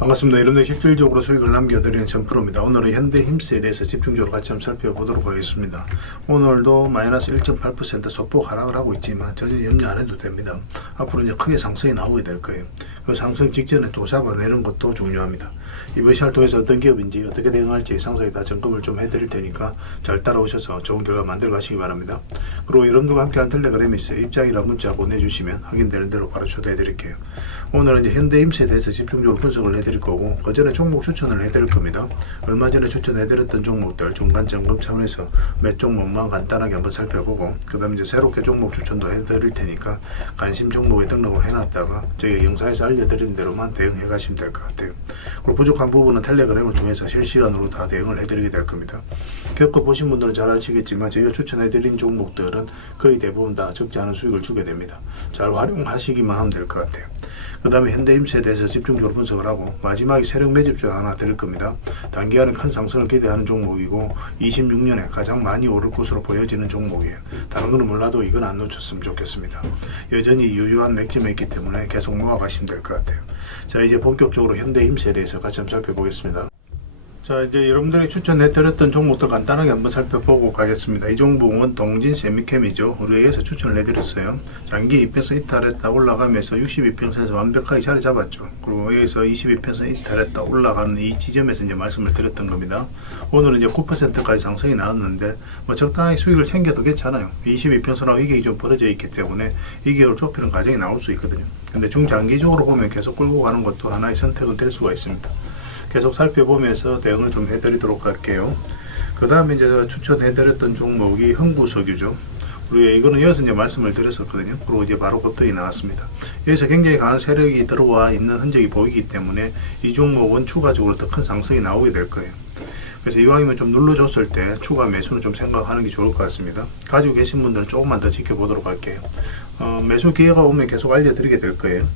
반갑습니다. 여러분들 실질적으로 수익을 남겨드리는 전프로입니다. 오늘은 현대힘스에 대해서 집중적으로 같이 한번 살펴보도록 하겠습니다. 오늘도 마이너스 1.8% 소폭 하락을 하고 있지만 전혀 염려 안 해도 됩니다. 앞으로 이제 크게 상승이 나오게 될 거예요. 그 상승 직전에 또 잡아내는 것도 중요합니다. 이번 시간을 통해서 어떤 기업인지 어떻게 대응할지 상세히 다 점검을 좀 해드릴 테니까 잘 따라오셔서 좋은 결과 만들어 가시기 바랍니다. 그리고 여러분들과 함께하는 텔레그램에 있어요. 입장이라 문자 보내주시면 확인되는 대로 바로 초대해 드릴게요. 오늘은 이제 현대힘스에 대해서 집중적으로 분석을 해드릴 거고, 그 전에 종목 추천을 해드릴 겁니다. 얼마 전에 추천해드렸던 종목들 중간 점검 차원에서 몇 종목만 간단하게 한번 살펴보고, 그 다음에 이제 새롭게 종목 추천도 해드릴 테니까 관심 종목에 등록을 해놨다가 저희 영상에서 알려드린 대로만 대응해 가시면 될 것 같아요. 그리고 부족한 부분은 텔레그램을 통해서 실시간으로 다 대응을 해드리게 될 겁니다. 겪어보신 분들은 잘 아시겠지만 저희가 추천해드린 종목들은 거의 대부분 다 적지 않은 수익을 주게 됩니다. 잘 활용하시기만 하면 될 것 같아요. 그 다음에 현대힘스에 대해서 집중적으로 분석을 하고, 마지막에 세력 매집주 하나 드릴 겁니다. 단기간에 큰 상승을 기대하는 종목이고 26년에 가장 많이 오를 것으로 보여지는 종목이에요. 다른 거는 몰라도 이건 안 놓쳤으면 좋겠습니다. 여전히 유효한 맥점이 있기 때문에 계속 모아가시면 될 것 같아요. 자, 이제 본격적으로 현대힘스에 대해서 같이 한번 살펴보겠습니다. 자, 이제 여러분들이 추천해드렸던 종목들 간단하게 한번 살펴보고 가겠습니다. 이 종목은 동진 세미캠이죠. 우리가 여기서 추천을 해드렸어요. 장기 이평선 이탈했다 올라가면서 62평선에서 완벽하게 자리 잡았죠. 그리고 여기서 22평선 이탈했다 올라가는 이 지점에서 이제 말씀을 드렸던 겁니다. 오늘은 이제 9%까지 상승이 나왔는데 뭐 적당히 수익을 챙겨도 괜찮아요. 22평선하고 이게 좀 벌어져 있기 때문에 이격을 좁히는 과정이 나올 수 있거든요. 근데 중장기적으로 보면 계속 끌고 가는 것도 하나의 선택은 될 수가 있습니다. 계속 살펴보면서 대응을 좀 해드리도록 할게요. 그 다음에 이제 추천해드렸던 종목이 흥부석유죠. 우리가 이거는 여기서 이제 말씀을 드렸었거든요. 그리고 이제 바로 급등이 나왔습니다. 여기서 굉장히 강한 세력이 들어와 있는 흔적이 보이기 때문에 이 종목은 추가적으로 더 큰 상승이 나오게 될 거예요. 그래서 이왕이면 좀 눌러줬을 때 추가 매수는 좀 생각하는 게 좋을 것 같습니다. 가지고 계신 분들은 조금만 더 지켜보도록 할게요. 매수 기회가 오면 계속 알려드리게 될 거예요.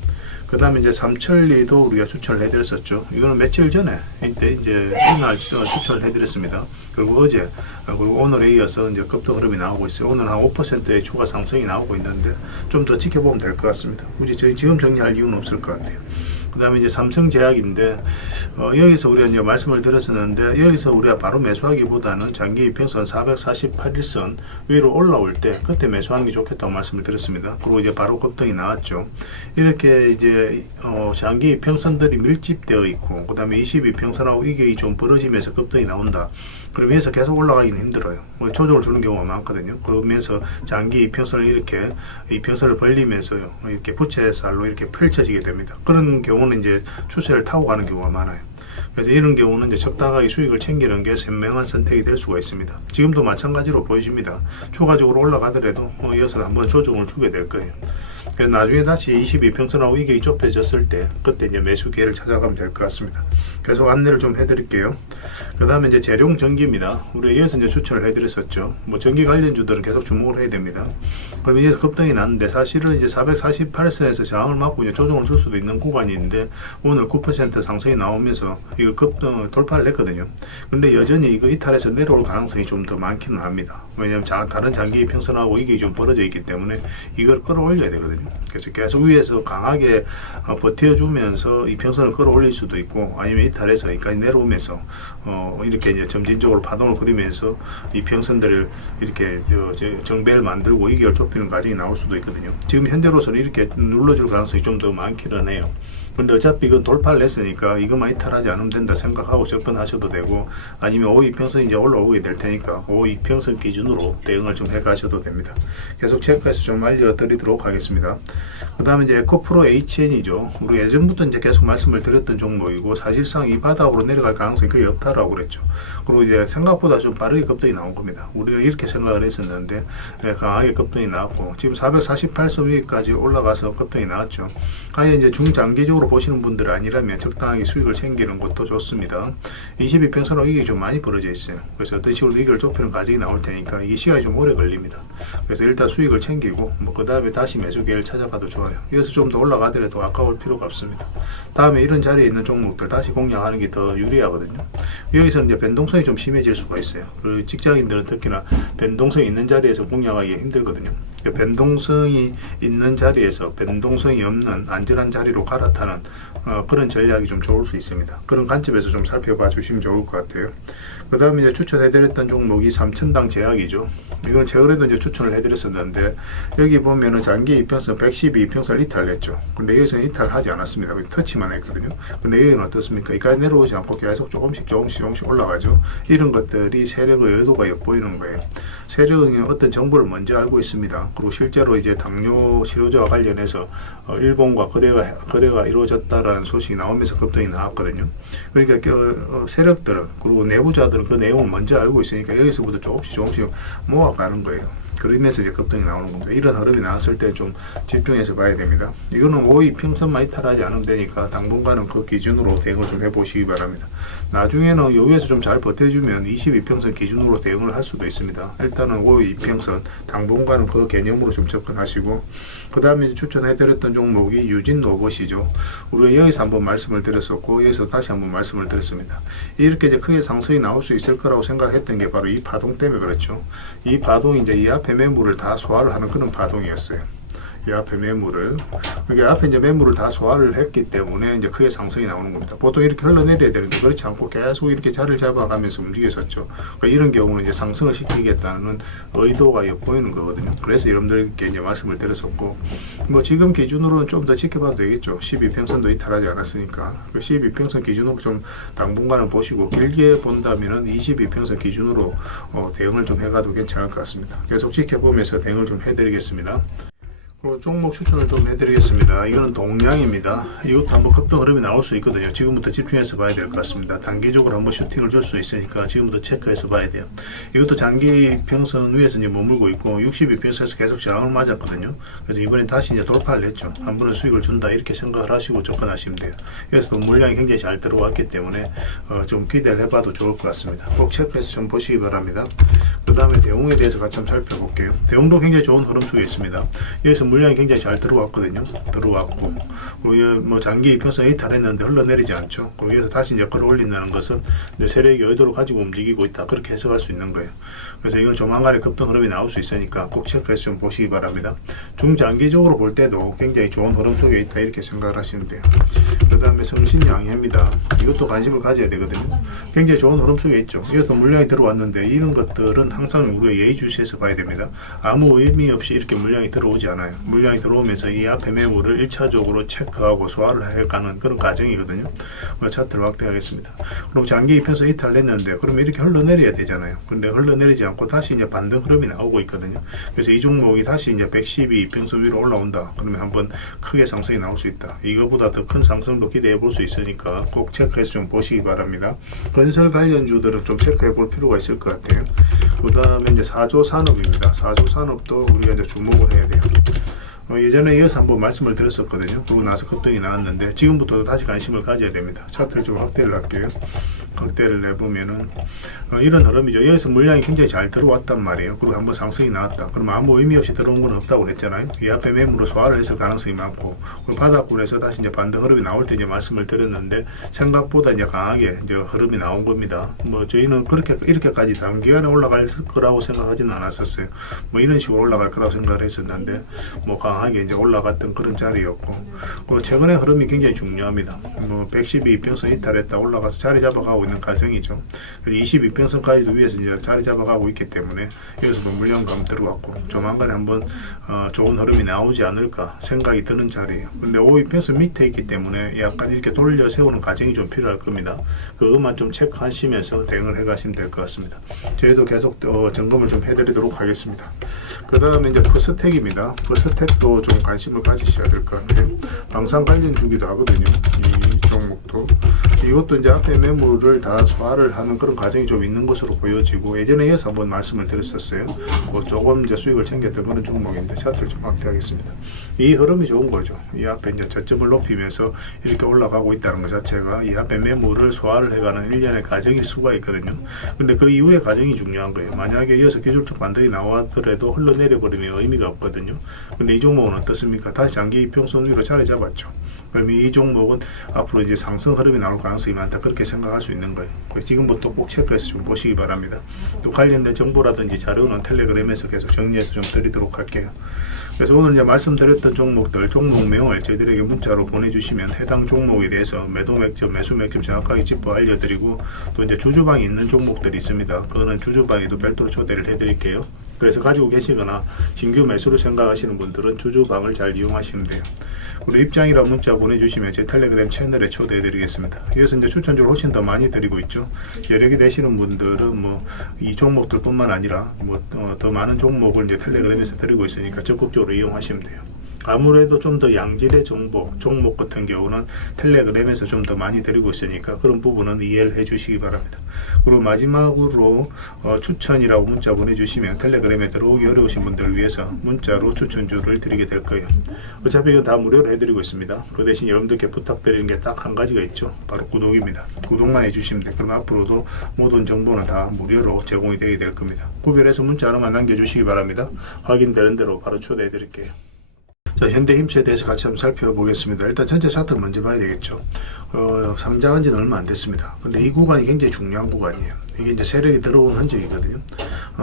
그 다음에 이제 삼천리도 우리가 추천을 해드렸었죠. 이거는 며칠 전에 이때 이제 이날 추천을 해드렸습니다. 그리고 어제 그리고 오늘에 이어서 이제 급등 흐름이 나오고 있어요. 오늘 한 5%의 추가 상승이 나오고 있는데 좀 더 지켜보면 될 것 같습니다. 굳이 저희 지금 정리할 이유는 없을 것 같아요. 그 다음에 이제 삼성제약인데 여기서 우리가 이제 말씀을 드렸었는데, 여기서 우리가 바로 매수하기보다는 장기 이평선 448일선 위로 올라올 때 그때 매수하는 게 좋겠다고 말씀을 드렸습니다. 그리고 이제 바로 급등이 나왔죠. 이렇게 이제 장기 이평선들이 밀집되어 있고, 그 다음에 22평선하고 이게 좀 벌어지면서 급등이 나온다. 그러면서 계속 올라가기는 힘들어요. 조정을 주는 경우가 많거든요. 그러면서 장기 이평선을 이렇게 이평선을 벌리면서요, 이렇게 부채살로 이렇게 펼쳐지게 됩니다. 그런 경우는 이제 추세를 타고 가는 경우가 많아요. 그래서 이런 경우는 이제 적당하게 수익을 챙기는 게 현명한 선택이 될 수가 있습니다. 지금도 마찬가지로 보여집니다. 추가적으로 올라가더라도 이어서 한번 조정을 주게 될 거예요. 그래서 나중에 다시 22평선하고 이게 좁혀졌을 때 그때 이제 매수 기회를 찾아가면 될 것 같습니다. 계속 안내를 좀 해드릴게요. 그 다음에 이제 재룡전기입니다. 우리 이어서 이제 추천을 해드렸었죠. 뭐 전기 관련주들은 계속 주목을 해야 됩니다. 그럼 이어서 급등이 났는데 사실은 이제 448선에서 저항을 맞고 이제 조정을 줄 수도 있는 구간인데 오늘 9% 상승이 나오면서 이걸 급등 돌파를 했거든요. 근데 여전히 이거 이탈해서 내려올 가능성이 좀 더 많기는 합니다. 왜냐하면 다른 장기 평선하고 이게 좀 벌어져 있기 때문에 이걸 끌어올려야 되거든요. 그래서 계속 위에서 강하게 버텨주면서 이 평선을 끌어올릴 수도 있고, 아니면 이탈해서 여기까지 내려오면서 이렇게 이제 점진적으로 파동을 그리면서 이 평선들을 이렇게 정배를 만들고 이격을 좁히는 과정이 나올 수도 있거든요. 지금 현재로서는 이렇게 눌러줄 가능성이 좀 더 많기는 해요. 근데 어차피 이건 돌파를 했으니까 이것만 이탈하지 않으면 된다 생각하고 접근하셔도 되고, 아니면 5이평선이 이제 올라오게 될 테니까 5이평선 기준으로 대응을 좀 해가셔도 됩니다. 계속 체크해서 좀 알려드리도록 하겠습니다. 그 다음에 이제 에코프로 HN이죠. 우리 예전부터 이제 계속 말씀을 드렸던 종목이고, 사실상 이 바닥으로 내려갈 가능성이 거의 없다라고 그랬죠. 그리고 이제 생각보다 좀 빠르게 급등이 나온 겁니다. 우리가 이렇게 생각을 했었는데 강하게 급등이 나왔고, 지금 448선 위까지 올라가서 급등이 나왔죠. 아예 이제 중장기적으로 보시는 분들 아니라면 적당하게 수익을 챙기는 것도 좋습니다. 22평선으로 이게 좀 많이 벌어져 있어요. 그래서 어떤 식으로 이걸 좁히는 과정이 나올 테니까 이게 시간이 좀 오래 걸립니다. 그래서 일단 수익을 챙기고 그 다음에 다시 매수 기회를 찾아가도 좋아요. 여기서 좀 더 올라가더라도 아까울 필요가 없습니다. 다음에 이런 자리에 있는 종목들 다시 공략하는 게 더 유리하거든요. 여기서는 이제 변동성이 좀 심해질 수가 있어요. 그리고 직장인들은 특히나 변동성이 있는 자리에서 공략하기 힘들거든요. 변동성이 있는 자리에서 변동성이 없는 안전한 자리로 갈아타는 그런 전략이 좀 좋을 수 있습니다. 그런 관점에서 좀 살펴봐 주시면 좋을 것 같아요. 그 다음에 이제 추천해드렸던 종목이 3천당 제약이죠. 이건 최근에도 이제 추천을 해드렸었는데, 여기 보면은 장기 이평선 112 이평선을 이탈했죠. 근데 여기서는 이탈하지 않았습니다. 터치만 했거든요. 근데 여기는 어떻습니까? 이까지 내려오지 않고 계속 조금씩 올라가죠. 이런 것들이 세력의 의도가 엿보이는 거예요. 세력은 어떤 정보를 먼저 알고 있습니다. 그리고 실제로 이제 당뇨 치료제와 관련해서 일본과 거래가 이루어졌다라는 소식이 나오면서 급등이 나왔거든요. 그러니까 세력들은, 그리고 내부자들은 그 내용을 먼저 알고 있으니까 여기서부터 조금씩 모아가는 거예요. 그러면서 이제 급등이 나오는 겁니다. 이런 흐름이 나왔을 때 좀 집중해서 봐야 됩니다. 이거는 5위 평선만 이탈하지 않으면 되니까 당분간은 그 기준으로 대응을 좀 해보시기 바랍니다. 나중에는 여기에서 좀 잘 버텨주면 22평선 기준으로 대응을 할 수도 있습니다. 일단은 5위 평선 당분간은 그 개념으로 좀 접근하시고, 그 다음에 추천해드렸던 종목이 유진 로봇이죠. 우리가 여기서 한번 말씀을 드렸었고, 여기서 다시 한번 말씀을 드렸습니다. 이렇게 이제 크게 상승이 나올 수 있을 거라고 생각했던 게 바로 이 파동 때문에 그렇죠. 이 파동이 이제 이 앞에 매물을 다 소화를 하는 그런 파동이었어요. 이 앞에 매물을, 그러니까 앞에 이제 매물을 다 소화를 했기 때문에 이제 크게 상승이 나오는 겁니다. 보통 이렇게 흘러내려야 되는데 그렇지 않고 계속 이렇게 자리를 잡아가면서 움직였었죠. 그러니까 이런 경우는 이제 상승을 시키겠다는 의도가 엿보이는 거거든요. 그래서 여러분들께 이제 말씀을 드렸었고, 뭐 지금 기준으로는 좀 더 지켜봐도 되겠죠. 12평선도 이탈하지 않았으니까. 그 12평선 기준으로 좀 당분간은 보시고, 길게 본다면은 22평선 기준으로 대응을 좀 해가도 괜찮을 것 같습니다. 계속 지켜보면서 대응을 좀 해드리겠습니다. 그리고 종목 추천을 좀 해드리겠습니다. 이거는 동량입니다. 이것도 한번 급등 흐름이 나올 수 있거든요. 지금부터 집중해서 봐야 될 것 같습니다. 단기적으로 한번 슈팅을 줄 수 있으니까 지금부터 체크해서 봐야 돼요. 이것도 장기 평선 위에서 이제 머물고 있고 62평선에서 계속 저항을 맞았거든요. 그래서 이번에 다시 이제 돌파를 했죠. 한 번은 수익을 준다 이렇게 생각을 하시고 접근하시면 돼요. 여기서도 물량이 굉장히 잘 들어왔기 때문에 좀 기대를 해봐도 좋을 것 같습니다. 꼭 체크해서 좀 보시기 바랍니다. 그 다음에 대웅에 대해서 같이 한번 살펴볼게요. 대웅도 굉장히 좋은 흐름 속에 있습니다. 여기서 물량이 굉장히 잘 들어왔거든요. 들어왔고, 그리고 뭐 장기 이평선 이탈했는데 흘러내리지 않죠. 그리고 여기서 다시 이제 끌어올린다는 것은 이제 세력이 의도를 가지고 움직이고 있다, 그렇게 해석할 수 있는 거예요. 그래서 이건 조만간에 급등 흐름이 나올 수 있으니까 꼭 체크해서 좀 보시기 바랍니다. 중장기적으로 볼 때도 굉장히 좋은 흐름 속에 있다, 이렇게 생각을 하시면 돼요. 그 다음에 성신양해입니다. 이것도 관심을 가져야 되거든요. 굉장히 좋은 흐름 속에 있죠. 여기서 물량이 들어왔는데 이런 것들은 항상 우리가 예의주시해서 봐야 됩니다. 아무 의미 없이 이렇게 물량이 들어오지 않아요. 물량이 들어오면서 이 앞에 매물을 1차적으로 체크하고 소화를 해가는 그런 과정이거든요. 차트를 확대하겠습니다. 그럼 장기 이평선 이탈했는데 그러면 이렇게 흘러내려야 되잖아요. 근데 흘러내리지 않고 다시 이제 반등 흐름이 나오고 있거든요. 그래서 이 종목이 다시 이제 112 이평선 위로 올라온다. 그러면 한번 크게 상승이 나올 수 있다. 이거보다 더 큰 상승도 기대해 볼 수 있으니까 꼭 체크해서 좀 보시기 바랍니다. 건설 관련주들은 좀 체크해 볼 필요가 있을 것 같아요. 그 다음에 이제 4조 산업입니다. 4조 산업도 우리가 이제 주목을 해야 돼요. 예전에 이어서 한번 말씀을 드렸었거든요. 그러고 나서 급등이 나왔는데 지금부터 다시 관심을 가져야 됩니다. 차트를 좀 확대를 할게요. 확대를 내보면은 이런 흐름이죠. 여기서 물량이 굉장히 잘 들어왔단 말이에요. 그리고 한번 상승이 나왔다. 그러면 아무 의미 없이 들어온 건 없다고 그랬잖아요. 이 앞에 매물로 소화를 했을 가능성이 많고, 그리고 바닥권에서 다시 이제 반등 흐름이 나올 때 이제 말씀을 드렸는데 생각보다 이제 강하게 이제 흐름이 나온 겁니다. 뭐 저희는 그렇게 이렇게까지 단기간에 올라갈 거라고 생각하지는 않았었어요. 뭐 이런 식으로 올라갈 거라고 생각을 했었는데 뭐 강하게 이제 올라갔던 그런 자리였고, 그리고 최근에 흐름이 굉장히 중요합니다. 뭐 112평선 이탈했다 올라가서 자리 잡아가고 있는 과정이죠. 22평선까지도 위에서 이제 자리 잡아가고 있기 때문에 여기서도 물량감 들어왔고 조만간에 한번 좋은 흐름이 나오지 않을까 생각이 드는 자리예요. 근데 5위평선 밑에 있기 때문에 약간 이렇게 돌려 세우는 과정이 좀 필요할 겁니다. 그것만 좀 체크하시면서 대응을 해가시면 될 것 같습니다. 저희도 계속 점검을 좀 해드리도록 하겠습니다. 그 다음에 이제 퍼스텍입니다. 퍼스텍도 좀 관심을 가지셔야 될 것 같아요. 방산 관련 주기도 하거든요. 이 종목도. 이것도 이제 앞에 매물을 다 소화를 하는 그런 과정이 좀 있는 것으로 보여지고, 예전에 이어서 한번 말씀을 드렸었어요. 뭐 조금 이제 수익을 챙겼던 그런 종목인데 차트를 좀 확대하겠습니다. 이 흐름이 좋은 거죠. 이 앞에 이제 저점을 높이면서 이렇게 올라가고 있다는 것 자체가 이 앞에 매물을 소화를 해가는 일련의 과정일 수가 있거든요. 근데 그 이후의 과정이 중요한 거예요. 만약에 이어서 기술적 반등이 나왔더라도 흘러내려 버리면 의미가 없거든요. 근데 이 종목은 어떻습니까? 다시 장기 이평선 위로 자리 잡았죠. 그러면 이 종목은 앞으로 이제 상승 흐름이 나올 가능성이 가능성이 많다, 그렇게 생각할 수 있는 거예요. 지금부터 꼭 체크해서 좀 보시기 바랍니다. 또 관련된 정보라든지 자료는 텔레그램에서 계속 정리해서 좀 드리도록 할게요. 그래서 오늘 이제 말씀드렸던 종목들, 종목명을 저희들에게 문자로 보내주시면 해당 종목에 대해서 매도 맥점, 매수 맥점 정확하게 짚어 알려드리고, 또 이제 주주방이 있는 종목들이 있습니다. 그거는 주주방에도 별도로 초대를 해드릴게요. 그래서 가지고 계시거나 신규 매수를 생각하시는 분들은 주주방을 잘 이용하시면 돼요. 그리고 입장이라 문자 보내주시면 제 텔레그램 채널에 초대해 드리겠습니다. 여기서 이제 추천주를 훨씬 더 많이 드리고 있죠. 여력이 되시는 분들은 뭐 이 종목들 뿐만 아니라 더 많은 종목을 이제 텔레그램에서 드리고 있으니까 적극적으로 이용하시면 돼요. 아무래도 좀 더 양질의 정보, 종목 같은 경우는 텔레그램에서 좀 더 많이 드리고 있으니까 그런 부분은 이해를 해 주시기 바랍니다. 그리고 마지막으로 추천이라고 문자 보내주시면 텔레그램에 들어오기 어려우신 분들을 위해서 문자로 추천주를 드리게 될 거예요. 어차피 이건 다 무료로 해드리고 있습니다. 그 대신 여러분들께 부탁드리는 게 딱 한 가지가 있죠. 바로 구독입니다. 구독만 해주시면 돼요. 그럼 앞으로도 모든 정보는 다 무료로 제공이 되게 될 겁니다. 구별해서 문자 하나만 남겨주시기 바랍니다. 확인되는 대로 바로 초대해 드릴게요. 자, 현대힘스에 대해서 같이 한번 살펴보겠습니다. 일단 전체 차트를 먼저 봐야 되겠죠. 상장한 지는 얼마 안 됐습니다. 근데 이 구간이 굉장히 중요한 구간이에요. 이게 이제 세력이 들어온 흔적이거든요.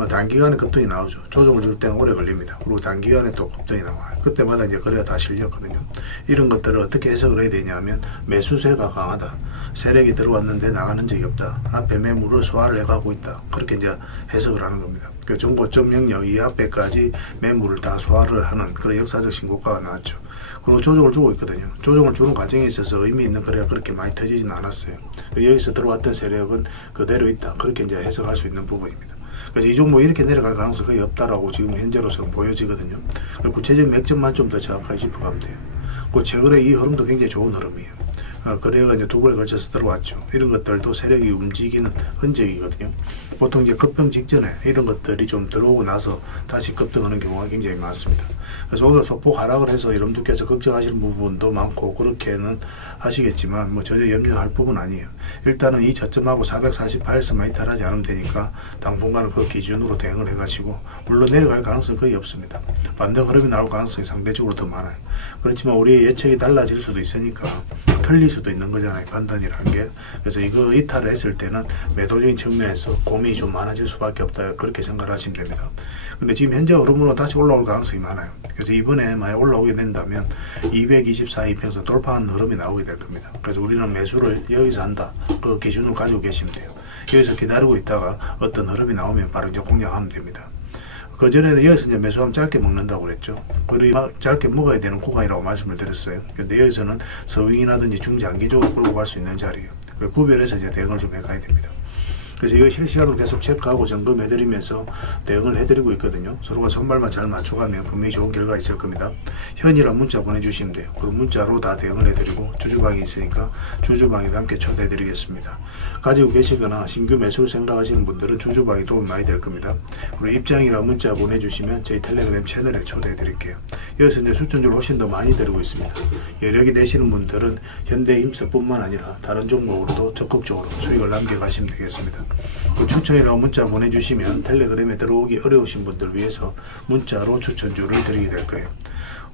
단기간에 급등이 나오죠. 조정을 줄 때는 오래 걸립니다. 그리고 단기간에 또 급등이 나와요. 그때마다 이제 거래가 다 실렸거든요. 이런 것들을 어떻게 해석을 해야 되냐면, 매수세가 강하다, 세력이 들어왔는데 나가는 적이 없다, 앞에 매물을 소화를 해가고 있다, 그렇게 이제 해석을 하는 겁니다. 그 정고점 영역 이 앞에까지 매물을 다 소화를 하는 그런 역사적 신고가가 나왔죠. 그리고 조정을 주고 있거든요. 조정을 주는 과정에 있어서 의미 있는 거래가 그렇게 많이 터지지는 않았어요. 여기서 들어왔던 세력은 그대로 있다, 그렇게 이제 해석할 수 있는 부분입니다. 그래서 이 종목 이렇게 내려갈 가능성이 거의 없다라고 지금 현재로서는 보여지거든요. 구체적인 맥점만 좀 더 정확하게 짚어가면 돼요. 그 최근에 이 흐름도 굉장히 좋은 흐름이에요. 거래가 이제 두 번에 걸쳐서 들어왔죠. 이런 것들도 세력이 움직이는 흔적이거든요. 보통 이제 급등 직전에 이런 것들이 좀 들어오고 나서 다시 급등하는 경우가 굉장히 많습니다. 그래서 오늘 소폭 하락을 해서 여러분들께서 걱정하시는 부분도 많고 그렇게는 하시겠지만 뭐 전혀 염려할 부분 아니에요. 일단은 이 저점하고 448에서만 이탈하지 않으면 되니까 당분간은 그 기준으로 대응을 해가지고, 물론 내려갈 가능성은 거의 없습니다. 반등 흐름이 나올 가능성이 상대적으로 더 많아요. 그렇지만 우리의 예측이 달라질 수도 있으니까 틀릴 수도 있는 거잖아요, 판단이라는 게. 그래서 이거 이탈을 했을 때는 매도적인 측면에서 고민이 좀 많아질 수밖에 없다, 그렇게 생각을 하시면 됩니다. 근데 지금 현재 흐름으로 다시 올라올 가능성이 많아요. 그래서 이번에 만약 올라오게 된다면 224 이평선 돌파하는 흐름이 나오게 될 겁니다. 그래서 우리는 매수를 여기서 한다, 그 기준을 가지고 계시면 돼요. 여기서 기다리고 있다가 어떤 흐름이 나오면 바로 이제 공략하면 됩니다. 그 전에는 여기서 이제 매수하면 짧게 먹는다고 그랬죠. 그리고 짧게 먹어야 되는 구간이라고 말씀을 드렸어요. 근데 여기서는 서윙이라든지 중장기적으로 끌고 갈 수 있는 자리예요. 구별해서 이제 대응을 좀 해가야 됩니다. 그래서 이거 실시간으로 계속 체크하고 점검해드리면서 대응을 해드리고 있거든요. 서로가 손발만 잘 맞춰가면 분명히 좋은 결과가 있을 겁니다. 현이랑 문자 보내주시면 돼요. 그럼 문자로 다 대응을 해드리고, 주주방이 있으니까 주주방에도 함께 초대해드리겠습니다. 가지고 계시거나 신규 매수를 생각하시는 분들은 주주방이 도움이 많이 될 겁니다. 그리고 입장이랑 문자 보내주시면 저희 텔레그램 채널에 초대해드릴게요. 여기서 이제 추천주를 훨씬 더 많이 드리고 있습니다. 여력이 되시는 분들은 현대힘스뿐만 아니라 다른 종목으로도 적극적으로 수익을 남겨가시면 되겠습니다. 추천이라고 문자 보내주시면 텔레그램에 들어오기 어려우신 분들 위해서 문자로 추천주를 드리게 될 거예요.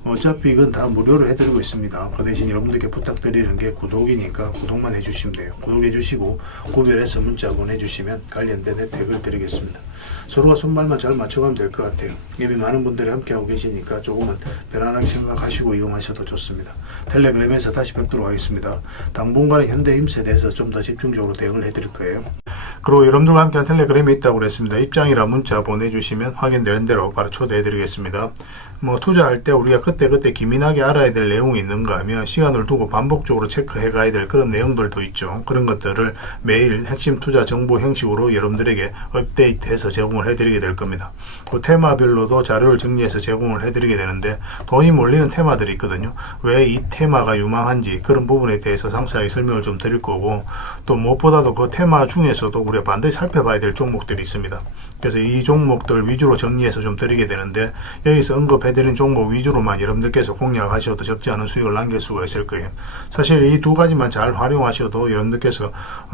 어차피 이건 다 무료로 해드리고 있습니다. 그 대신 여러분들께 부탁드리는 게 구독이니까 구독만 해주시면 돼요. 구독해 주시고 구별해서 문자 보내주시면 관련된 혜택을 드리겠습니다. 서로가 손발만 잘 맞춰가면 될 것 같아요. 이미 많은 분들이 함께하고 계시니까 조금은 편안하게 생각하시고 이용하셔도 좋습니다. 텔레그램에서 다시 뵙도록 하겠습니다. 당분간의 현대힘스에 대해서 좀 더 집중적으로 대응을 해드릴 거예요. 그리고 여러분들과 함께한 텔레그램이 있다고 그랬습니다. 입장이라 문자 보내주시면 확인되는 대로 바로 초대해드리겠습니다. 투자할 때 우리가 그때 기민하게 알아야 될 내용이 있는가 하면 시간을 두고 반복적으로 체크해 가야 될 그런 내용들도 있죠. 그런 것들을 매일 핵심 투자 정보 형식으로 여러분들에게 업데이트해서 제공을 해드리게 될 겁니다. 그 테마별로도 자료를 정리해서 제공을 해드리게 되는데, 돈이 몰리는 테마들이 있거든요. 왜 이 테마가 유망한지 그런 부분에 대해서 상세하게 설명을 좀 드릴 거고, 또 무엇보다도 그 테마 중에서도 우리가 반드시 살펴봐야 될 종목들이 있습니다. 그래서 이 종목들 위주로 정리해서 좀 드리게 되는데, 여기서 언급해 해드린 종목 위주로만 여러분들께서 공략하셔도 적지 않은 수익을 남길 수가 있을 거예요. 사실 이 두 가지만 잘 활용하셔도 여러분들께서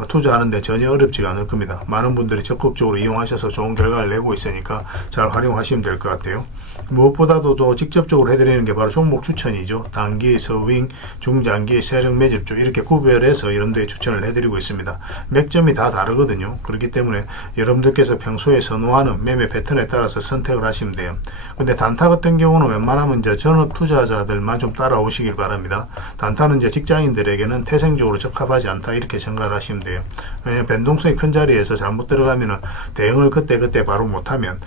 투자하는데 전혀 어렵지가 않을 겁니다. 많은 분들이 적극적으로 이용하셔서 좋은 결과를 내고 있으니까 잘 활용하시면 될 것 같아요. 무엇보다도 또 직접적으로 해드리는 게 바로 종목 추천이죠. 단기, 서윙, 중장기, 세력 매집주 이렇게 구별해서 여러분들이 추천을 해드리고 있습니다. 맥점이 다 다르거든요. 그렇기 때문에 여러분들께서 평소에 선호하는 매매 패턴에 따라서 선택을 하시면 돼요. 근데 단타 같은 경우는 웬만하면 이제 전업 투자자들만 좀 따라오시길 바랍니다. 단타는 이제 직장인들에게는 태생적으로 적합하지 않다 이렇게 생각을 하시면 돼요. 왜냐하면 변동성이 큰 자리에서 잘못 들어가면은 대응을 그때 바로 못하면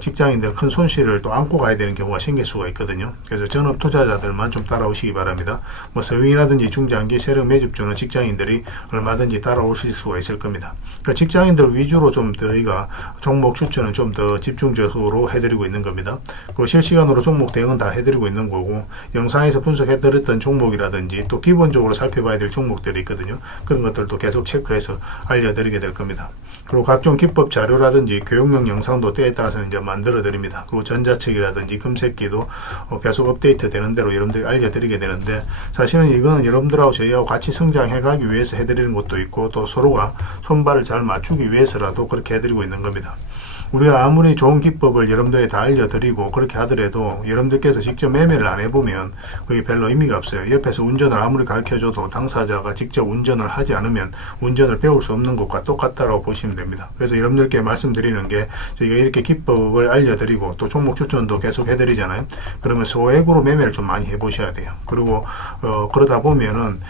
직장인들 큰 손실을 또 안고 가야 되는 경우가 생길 수가 있거든요. 그래서 전업 투자자들만 좀 따라오시기 바랍니다. 뭐 서윙이라든지 중장기 세력 매집주는 직장인들이 얼마든지 따라오실 수가 있을 겁니다. 그러니까 직장인들 위주로 좀 저희가 종목 추천은 좀 더 집중적으로 해드리고 있는 겁니다. 그리고 실시간으로 종목 대응은 다 해드리고 있는 거고, 영상에서 분석해드렸던 종목이라든지 또 기본적으로 살펴봐야 될 종목들이 있거든요. 그런 것들도 계속 체크해서 알려드리게 될 겁니다. 그리고 각종 기법 자료라든지 교육용 영상도 때에 따라서 이제 만들어 드립니다. 그리고 전자책이라든지 금색기도 계속 업데이트 되는 대로 여러분들이 알려드리게 되는데, 사실은 이거는 여러분들하고 저희하고 같이 성장해 가기 위해서 해드리는 것도 있고, 또 서로가 손발을 잘 맞추기 위해서라도 그렇게 해드리고 있는 겁니다. 우리가 아무리 좋은 기법을 여러분들이 다 알려드리고 그렇게 하더라도 여러분들께서 직접 매매를 안 해보면 그게 별로 의미가 없어요. 옆에서 운전을 아무리 가르쳐줘도 당사자가 직접 운전을 하지 않으면 운전을 배울 수 없는 것과 똑같다고 보시면 됩니다. 그래서 여러분들께 말씀드리는 게, 저희가 이렇게 기법을 알려드리고 또 종목 추천도 계속 해드리잖아요. 그러면 소액으로 매매를 좀 많이 해보셔야 돼요. 그리고 그러다 보면은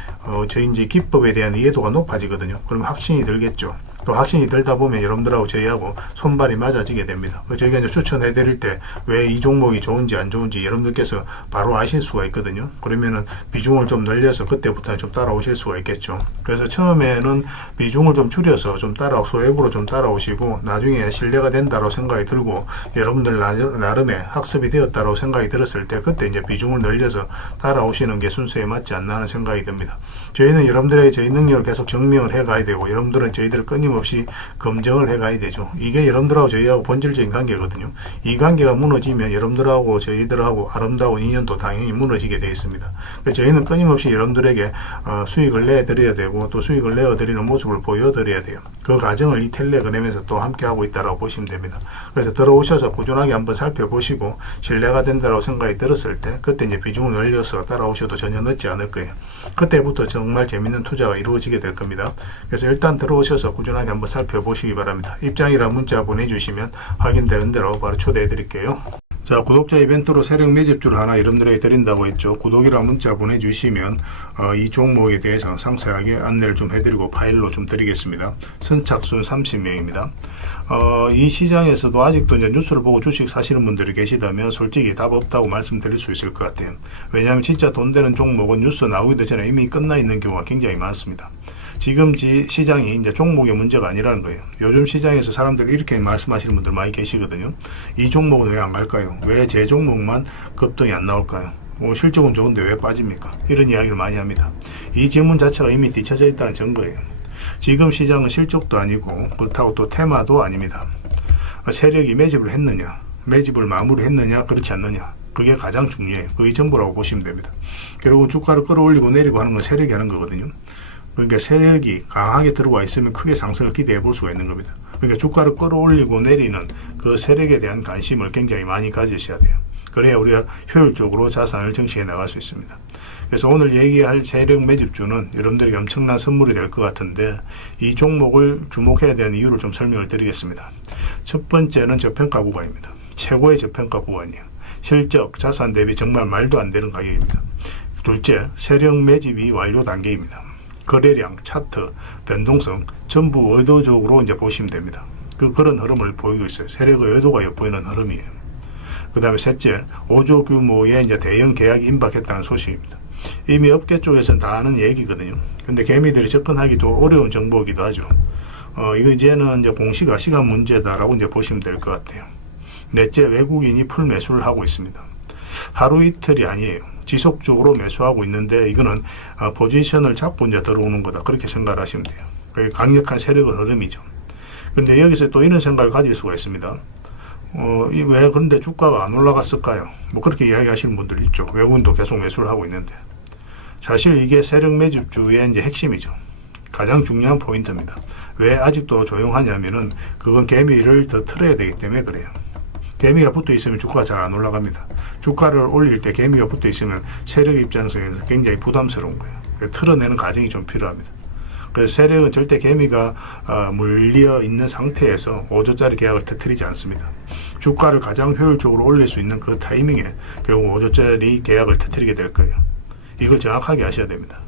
저희 이제 기법에 대한 이해도가 높아지거든요. 그러면 확신이 들겠죠. 또 확신이 들다 보면 여러분들하고 저희하고 손발이 맞아지게 됩니다. 저희가 이제 추천해 드릴 때 왜 이 종목이 좋은지 안 좋은지 여러분들께서 바로 아실 수가 있거든요. 그러면은 비중을 좀 늘려서 그때부터는 좀 따라오실 수가 있겠죠. 그래서 처음에는 비중을 좀 줄여서 좀 소액으로 좀 따라오시고, 나중에 신뢰가 된다고 생각이 들고 여러분들 나름의 학습이 되었다고 생각이 들었을 때 그때 이제 비중을 늘려서 따라오시는 게 순서에 맞지 않나 하는 생각이 듭니다. 저희는 여러분들의 저희 능력을 계속 증명을 해 가야 되고, 여러분들은 저희들을 끊임없이 검증을 해 가야 되죠. 이게 여러분들하고 저희하고 본질적인 관계거든요. 이 관계가 무너지면 여러분들하고 저희들하고 아름다운 인연도 당연히 무너지게 되어 있습니다. 그래서 저희는 끊임없이 여러분들에게 수익을 내드려야 되고, 또 수익을 내어드리는 모습을 보여드려야 돼요. 그 과정을 이 텔레그램에서 또 함께 하고 있다고 보시면 됩니다. 그래서 들어오셔서 꾸준하게 한번 살펴보시고 신뢰가 된다고 생각이 들었을 때 그때 이제 비중을 늘려서 따라오셔도 전혀 늦지 않을 거예요. 그때부터 정말 재밌는 투자가 이루어지게 될 겁니다. 그래서 일단 들어오셔서 꾸준하게 한번 살펴보시기 바랍니다. 입장이랑 문자 보내주시면 확인되는 대로 바로 초대해 드릴게요. 자, 구독자 이벤트로 세력 매집주를 하나 여러분들에게 드린다고 했죠. 구독이랑 문자 보내주시면 이 종목에 대해서 상세하게 안내를 좀 해드리고 파일로 좀 드리겠습니다. 선착순 30명입니다. 이 시장에서도 아직도 이제 뉴스를 보고 주식 사시는 분들이 계시다면 솔직히 답 없다고 말씀드릴 수 있을 것 같아요. 왜냐하면 진짜 돈 되는 종목은 뉴스 나오기도 전에 이미 끝나 있는 경우가 굉장히 많습니다. 지금 시장이 이제 종목의 문제가 아니라는 거예요. 요즘 시장에서 사람들이 이렇게 말씀하시는 분들 많이 계시거든요. 이 종목은 왜 안 갈까요? 왜 제 종목만 급등이 안 나올까요? 실적은 좋은데 왜 빠집니까? 이런 이야기를 많이 합니다. 이 질문 자체가 이미 뒤쳐져 있다는 증거예요. 지금 시장은 실적도 아니고 그렇다고 또 테마도 아닙니다. 세력이 매집을 했느냐, 매집을 마무리했느냐, 그렇지 않느냐, 그게 가장 중요해요. 그게 전부라고 보시면 됩니다. 결국은 주가를 끌어올리고 내리고 하는 건 세력이 하는 거거든요. 그러니까 세력이 강하게 들어와 있으면 크게 상승을 기대해 볼 수가 있는 겁니다. 그러니까 주가를 끌어올리고 내리는 그 세력에 대한 관심을 굉장히 많이 가지셔야 돼요. 그래야 우리가 효율적으로 자산을 정치해 나갈 수 있습니다. 그래서 오늘 얘기할 세력 매집주는 여러분들에게 엄청난 선물이 될 것 같은데, 이 종목을 주목해야 되는 이유를 좀 설명을 드리겠습니다. 첫 번째는 저평가 구간입니다. 최고의 저평가 구간이에요. 실적, 자산 대비 정말 말도 안 되는 가격입니다. 둘째, 세력 매집이 완료 단계입니다. 거래량, 차트, 변동성 전부 의도적으로 이제 보시면 됩니다. 그런 흐름을 보이고 있어요. 세력의 의도가 엿보이는 흐름이에요. 그 다음에 셋째, 5조 규모의 이제 대형 계약이 임박했다는 소식입니다. 이미 업계 쪽에서는 다 아는 얘기거든요. 근데 개미들이 접근하기 좀 어려운 정보이기도 하죠. 이거 이제는 이제 공시가 시간 문제다라고 이제 보시면 될 것 같아요. 넷째, 외국인이 풀 매수를 하고 있습니다. 하루 이틀이 아니에요. 지속적으로 매수하고 있는데, 이거는 포지션을 잡고 이제 들어오는 거다, 그렇게 생각을 하시면 돼요. 그게 강력한 세력의 흐름이죠. 근데 여기서 또 이런 생각을 가질 수가 있습니다. 왜 그런데 주가가 안 올라갔을까요? 뭐 그렇게 이야기하시는 분들 있죠. 외국인도 계속 매수를 하고 있는데. 사실 이게 세력 매집주의 이제 핵심이죠. 가장 중요한 포인트입니다. 왜 아직도 조용하냐면은 그건 개미를 더 틀어야 되기 때문에 그래요. 개미가 붙어 있으면 주가가 잘 안 올라갑니다. 주가를 올릴 때 개미가 붙어 있으면 세력 입장에서 굉장히 부담스러운 거예요. 틀어내는 과정이 좀 필요합니다. 그래서 세력은 절대 개미가 물려 있는 상태에서 5조짜리 계약을 터뜨리지 않습니다. 주가를 가장 효율적으로 올릴 수 있는 그 타이밍에 결국 5조짜리 계약을 터뜨리게 될 거예요. 이걸 정확하게 아셔야 됩니다.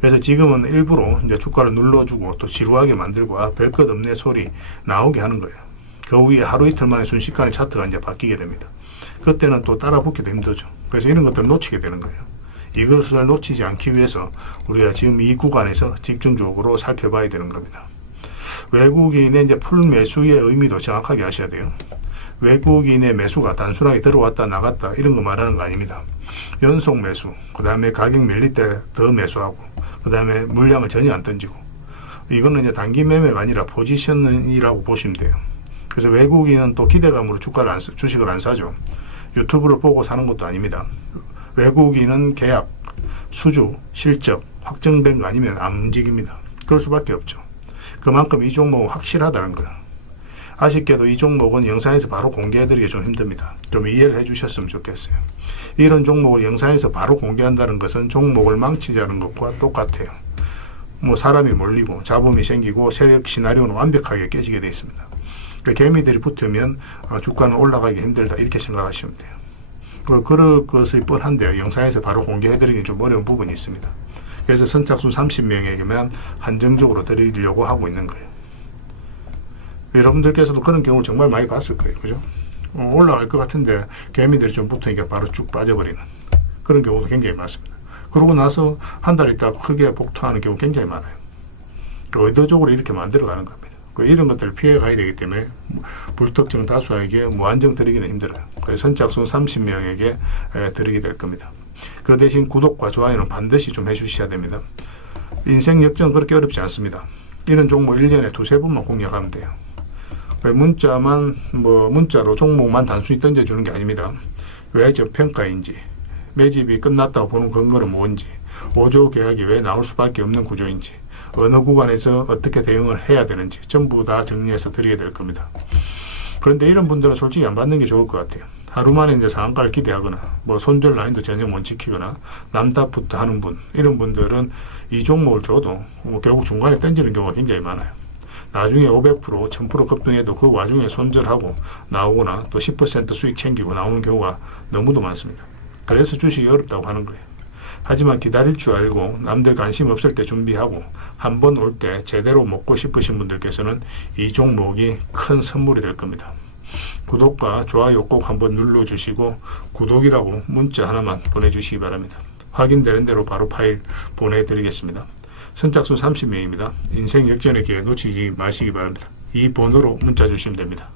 그래서 지금은 일부러 이제 주가를 눌러주고 또 지루하게 만들고 별 것 없네 소리 나오게 하는 거예요. 그 후에 하루 이틀 만에 순식간에 차트가 이제 바뀌게 됩니다. 그때는 또 따라 붙기도 힘들죠. 그래서 이런 것들을 놓치게 되는 거예요. 이것을 놓치지 않기 위해서 우리가 지금 이 구간에서 집중적으로 살펴봐야 되는 겁니다. 외국인의 이제 풀 매수의 의미도 정확하게 아셔야 돼요. 외국인의 매수가 단순하게 들어왔다 나갔다 이런 거 말하는 거 아닙니다. 연속 매수, 그 다음에 가격 밀릴 때 더 매수하고, 그 다음에 물량을 전혀 안 던지고, 이거는 이제 단기 매매가 아니라 포지션이라고 보시면 돼요. 그래서 외국인은 또 기대감으로 주식을 안 사죠. 유튜브를 보고 사는 것도 아닙니다. 외국인은 계약, 수주, 실적 확정된 거 아니면 안 움직입니다. 그럴 수밖에 없죠. 그만큼 이 종목은 확실하다는 거예요. 아쉽게도 이 종목은 영상에서 바로 공개해드리기 좀 힘듭니다. 좀 이해를 해주셨으면 좋겠어요. 이런 종목을 영상에서 바로 공개한다는 것은 종목을 망치자는 것과 똑같아요. 뭐 사람이 몰리고 자본이 생기고 세력 시나리오는 완벽하게 깨지게 되어 있습니다. 그러니까 개미들이 붙으면 주가는 올라가기 힘들다 이렇게 생각하시면 돼요. 그럴 것이 뻔한데요. 영상에서 바로 공개해드리기 좀 어려운 부분이 있습니다. 그래서 선착순 30명에게만 한정적으로 드리려고 하고 있는 거예요. 여러분들께서도 그런 경우를 정말 많이 봤을 거예요. 그죠? 올라갈 것 같은데 개미들이 좀 붙으니까 바로 쭉 빠져버리는 그런 경우도 굉장히 많습니다. 그러고 나서 한 달 있다가 크게 복토하는 경우 굉장히 많아요. 의도적으로 이렇게 만들어가는 겁니다. 이런 것들을 피해 가야 되기 때문에 불특정 다수에게 무한정 드리기는 힘들어요. 그래서 선착순 30명에게 드리게 될 겁니다. 그 대신 구독과 좋아요는 반드시 좀 해주셔야 됩니다. 인생 역전은 그렇게 어렵지 않습니다. 이런 종목 1년에 두세 번만 공략하면 돼요. 문자로 종목만 단순히 던져주는 게 아닙니다. 왜 저평가인지, 매집이 끝났다고 보는 근거는 뭔지, 5조 계약이 왜 나올 수밖에 없는 구조인지, 어느 구간에서 어떻게 대응을 해야 되는지 전부 다 정리해서 드리게 될 겁니다. 그런데 이런 분들은 솔직히 안 받는 게 좋을 것 같아요. 하루 만에 이제 상한가를 기대하거나 손절 라인도 전혀 못 지키거나 남답부터 하는 분, 이런 분들은 이 종목을 줘도 결국 중간에 던지는 경우가 굉장히 많아요. 나중에 500%, 1000% 급등해도 그 와중에 손절하고 나오거나 또 10% 수익 챙기고 나오는 경우가 너무도 많습니다. 그래서 주식이 어렵다고 하는 거예요. 하지만 기다릴 줄 알고 남들 관심 없을 때 준비하고 한 번 올 때 제대로 먹고 싶으신 분들께서는 이 종목이 큰 선물이 될 겁니다. 구독과 좋아요 꼭 한번 눌러주시고 구독이라고 문자 하나만 보내주시기 바랍니다. 확인되는 대로 바로 파일 보내드리겠습니다. 선착순 30명입니다. 인생 역전의 기회 놓치지 마시기 바랍니다. 이 번호로 문자 주시면 됩니다.